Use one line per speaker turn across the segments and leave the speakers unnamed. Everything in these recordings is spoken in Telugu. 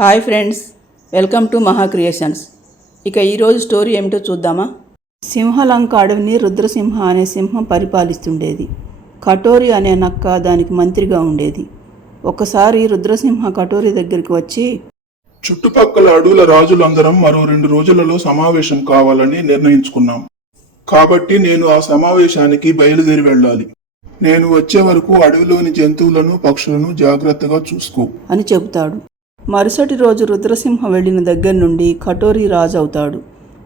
Hi friends welcome to Maha creations. ఇక ఈరోజు స్టోరీ ఏమిటో చూద్దామా? సింహలంక అడవిని రుద్రసింహ అనే సింహం పరిపాలిస్తుండేది. కటోరి అనే నక్క దానికి మంత్రిగా ఉండేది. ఒకసారి రుద్రసింహ కటోరి దగ్గరికి వచ్చి
చుట్టుపక్కల అడవుల రాజులందరం మరో రెండు రోజులలో సమావేశం కావాలని నిర్ణయించుకున్నాం. కాబట్టి నేను ఆ సమావేశానికి బయలుదేరి వెళ్ళాలి. నేను వచ్చే వరకు అడవిలోని జంతువులను పక్షులను జాగ్రత్తగా చూసుకో
అని చెబుతాడు. మరుసటి రోజు రుద్రసింహ వెళ్ళిన దగ్గర నుండి కటోరి రాజు అవుతాడు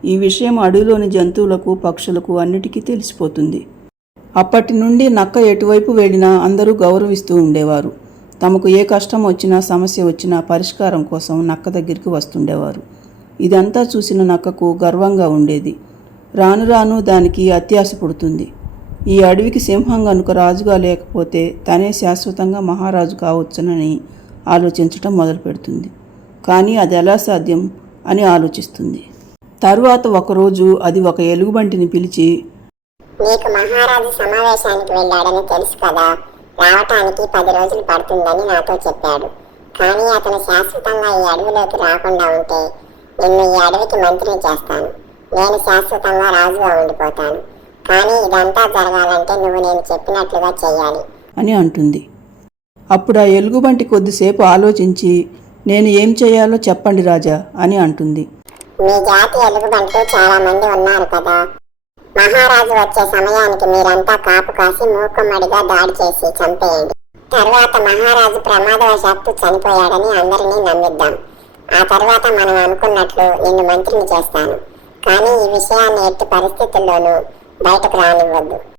ఈ విషయం అడవిలోని జంతువులకు పక్షులకు అన్నిటికీ తెలిసిపోతుంది. అప్పటి నుండి నక్క ఎటువైపు వెళ్ళినా అందరూ గౌరవిస్తూ ఉండేవారు. తమకు ఏ కష్టం వచ్చినా సమస్య వచ్చినా పరిష్కారం కోసం నక్క దగ్గరికి వస్తుండేవారు. ఇదంతా చూసిన నక్కకు గర్వంగా ఉండేది. రాను రాను దానికి అత్యాశ పుడుతుంది. ఈ అడవికి సింహం కనుక రాజుగా లేకపోతే తనే శాశ్వతంగా మహారాజు కావచ్చునని ఆలోచించటం మొదలుపెడుతుంది. కానీ అది ఎలా సాధ్యం అని ఆలోచిస్తుంది. తరువాత ఒకరోజు అది ఒక ఎలుగుబంటిని పిలిచి
నీకు మహారాజు సమావేశానికి వెళ్ళాడని తెలుసు కదా రావటానికి పది రోజులు పడుతుందని నాతో చెప్పాడు. కానీ అతను శాశ్వతంగా ఈ అడవిలోకి రాకుండా ఉంటే నిన్ను ఈ అడవికి మంత్రిని చేస్తాను. నేను శాశ్వతంగా రాజుగా ఉండిపోతాను. కానీ ఇదంతా జరగాలంటే నువ్వు నేను చెప్పినట్లుగా చెయ్యాలి
అని అంటుంది. అప్పుడు ఆ ఎలుగుబంటి కొద్దిసేపు ఆలోచించి నేను ఏం చేయాలో చెప్పండి రాజా అని అంటుంది.
మీ జాతి ఎలుగుబంట్లు చాలా మంది ఉన్నారు కదా. మహారాజు వచ్చే సమయానికి మీరంతా కాపు కాసి మూకుమ్మడిగా దాడి చేసి చంపేయండి. తర్వాత మహారాజు ప్రమాదవశాత్తు చనిపోయాడని అందరినీ నమ్మిద్దాం. ఆ తర్వాత మనం అనుకున్నట్లు నిన్ను మంత్రిని చేస్తాను. కానీ ఈ విషయాన్ని ఎట్టి పరిస్థితుల్లోనూ బయటకు రానివ్వద్దు.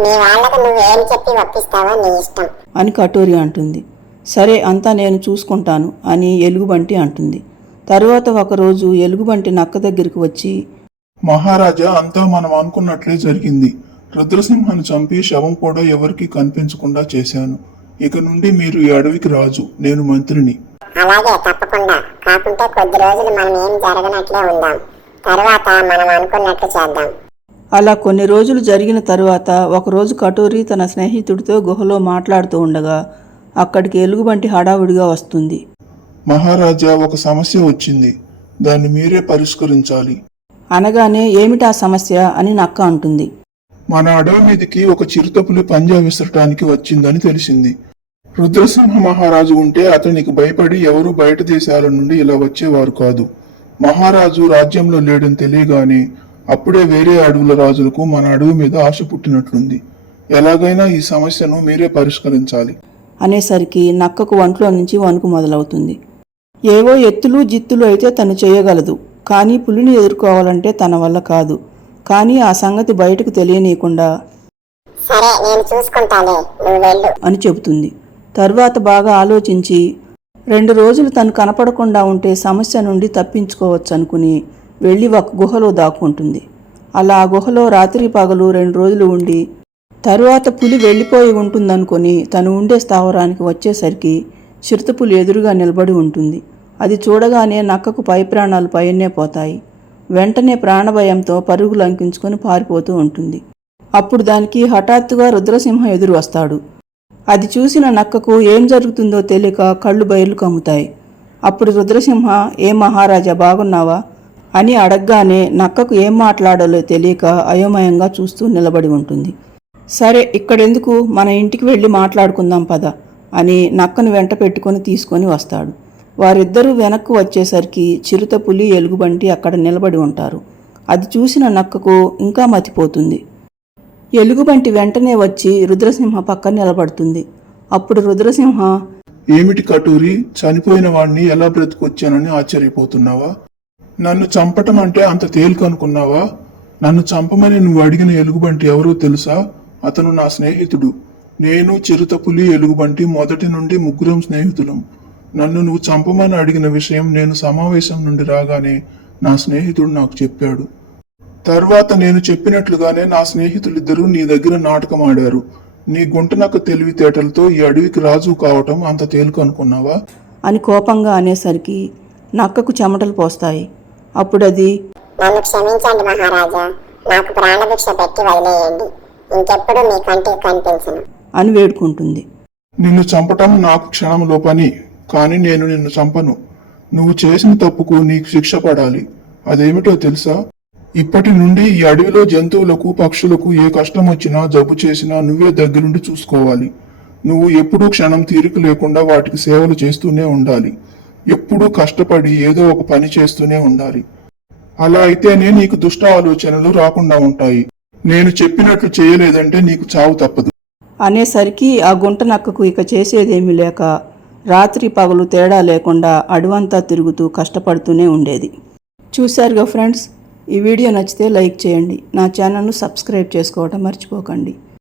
మీ వాళ్ళకు నువ్వు ఏం చెప్పి ఒప్పిస్తావో నీ ఇష్టం.
అని కటోరి అంటుంది. సరే అంతా నేను చూసుకుంటాను అని ఎలుగుబంటి అంటుంది. తరువాత ఒకరోజు ఎలుగుబంటి నక్క దగ్గరికి వచ్చి
మహారాజా అంతా మనం అనుకున్నట్లే జరిగింది. రుద్రసింహాన్ని చంపి శవం కూడా ఎవరికీ కనిపించకుండా చేశాను. ఇక నుండి మీరు ఈ అడవికి రాజు నేను మంత్రిని.
అలాగే తప్పకుండా. కాకుంటే కొద్ది రోజులు మనం ఏం జరగనట్లే ఉందాం. తర్వాత మనం అనుకున్నట్లు చేద్దాం.
అలా కొన్ని రోజులు జరిగిన తరువాత ఒకరోజు కటోరి తన స్నేహితుడితో గుహలో మాట్లాడుతూ ఉండగా అక్కడికి ఎలుగుబంటి హడావుడిగా వస్తుంది.
మహారాజా ఒక సమస్య వచ్చింది. దాన్ని మీరే పరిష్కరించాలి.
అనగానే ఏమిటా సమస్య? అని నక్క అంటుంది.
మన అడవి మీదకి ఒక చిరుతపులి పంజా విసరటానికి వచ్చిందని తెలిసింది. రుద్రసింహ మహారాజు ఉంటే అతనికి భయపడి ఎవరు బయట దేశాల నుండి ఇలా వచ్చేవారు కాదు. మహారాజు రాజ్యంలో లేడని తెలియగానే అప్పుడే వేరే అడవుల రాజులకు మన అడవి మీద ఆశ పుట్టినట్లుంది. ఎలాగైనా ఈ సమస్యను మీరే పరిష్కరించాలి.
అనేసరికి నక్కకు ఒంట్లో నుంచి వణుకు మొదలవుతుంది. ఏవో ఎత్తులు జిత్తులు అయితే తను చేయగలదు. కానీ పులిని ఎదుర్కోవాలంటే తన వల్ల కాదు. కానీ ఆ సంగతి బయటకు తెలియనీయకుండా
సరే నేను చూసుకుంటాలే నువ్వు వెళ్ళు.
అని చెబుతుంది. తరువాత బాగా ఆలోచించి రెండు రోజులు తను కనపడకుండా ఉంటే సమస్య నుండి తప్పించుకోవచ్చు అనుకుని వెళ్ళి ఒక గుహలో దాక్కుంటుంది. అలా ఆ గుహలో రాత్రి పగలు రెండు రోజులు ఉండి తరువాత పులి వెళ్ళిపోయి ఉంటుందనుకొని తను ఉండే స్థావరానికి వచ్చేసరికి చిరుతపులి ఎదురుగా నిలబడి ఉంటుంది. అది చూడగానే నక్కకు పై ప్రాణాలు పైనే పోతాయి. వెంటనే ప్రాణభయంతో పరుగులు అంకించుకొని పారిపోతూ ఉంటుంది. అప్పుడు దానికి హఠాత్తుగా రుద్రసింహం ఎదురు వస్తాడు. అది చూసిన నక్కకు ఏం జరుగుతుందో తెలియక కళ్ళు బయలు కమ్ముతాయి. అప్పుడు రుద్రసింహ ఏ మహారాజా బాగున్నావా? అని అడగగానే నక్కకు ఏం మాట్లాడాలో తెలియక అయోమయంగా చూస్తూ నిలబడి ఉంటుంది. సరే ఇక్కడెందుకు? మన ఇంటికి వెళ్ళి మాట్లాడుకుందాం పద అని నక్కను వెంట పెట్టుకొని తీసుకొని వస్తాడు. వారిద్దరూ వెనక్కు వచ్చేసరికి చిరుత పులి ఎలుగుబంటి అక్కడ నిలబడి ఉంటారు. అది చూసిన నక్కకు ఇంకా మతిపోతుంది. ఎలుగుబంటి వెంటనే వచ్చి రుద్రసింహ పక్కన నిలబడుతుంది. అప్పుడు రుద్రసింహ
ఏమిటి కటూరి? చనిపోయిన వాణ్ణి ఎలా బ్రతికొచ్చానని ఆశ్చర్యపోతున్నావా? నన్ను చంపటం అంటే అంత తేలిక అనుకున్నావా? నన్ను చంపమని నువ్వు అడిగిన ఎలుగుబంటి ఎవరో తెలుసా? అతను నా స్నేహితుడు. నేను చిరుతపులి ఎలుగుబంటి మొదటి నుండి ముగ్గురం స్నేహితులం. నన్ను నువ్వు చంపమని అడిగిన విషయం నేను సమావేశం నుండి రాగానే నా స్నేహితుడు నాకు చెప్పాడు. తర్వాత నేను చెప్పినట్లుగానే నా స్నేహితులిద్దరూ నీ దగ్గర నాటకం ఆడారు. నీ గుంటనక్క తెలివితేటలతో ఈ అడవికి రాజు కావటం అంత తేలిక అనుకున్నావా?
అని కోపంగా అనేసరికి నక్కకు చెమటలు పోస్తాయి. అప్పుడు అది
నన్ను క్షమించండి మహారాజా. నాకు ప్రాణభిక్ష పెట్టి వదిలేయండి. ఇంకెప్పుడు మీ కంటికి కనిపించను.
అని వేడుకుంటుంది.
నిన్ను చంపటం నాకు క్షణంలో పని కానీ నేను నిన్ను చంపను. నువ్వు చేసిన తప్పుకు నీకు శిక్ష పడాలి. అదేమిటో తెలుసా? ఇప్పటి నుండి ఈ అడవిలో జంతువులకు పక్షులకు ఏ కష్టం వచ్చినా జబ్బు చేసినా నువ్వే దగ్గరుండి చూసుకోవాలి. నువ్వు ఎప్పుడూ క్షణం తీరిక లేకుండా వాటికి సేవలు చేస్తూనే ఉండాలి. ఎప్పుడూ కష్టపడి ఏదో ఒక పని చేస్తూనే ఉండాలి. అలా అయితేనే నీకు దుష్ట ఆలోచనలు రాకుండా ఉంటాయి. నేను చెప్పినట్లు చేయలేదంటే నీకు చావు తప్పదు.
అనేసరికి ఆ గుంట నక్కకు ఇక చేసేదేమీ లేక రాత్రి పగలు తేడా లేకుండా అడవంతా తిరుగుతూ కష్టపడుతూనే ఉండేది. చూశారుగా ఫ్రెండ్స్ ఈ వీడియో నచ్చితే లైక్ చేయండి. నా ఛానల్ను సబ్స్క్రైబ్ చేసుకోవటం మర్చిపోకండి.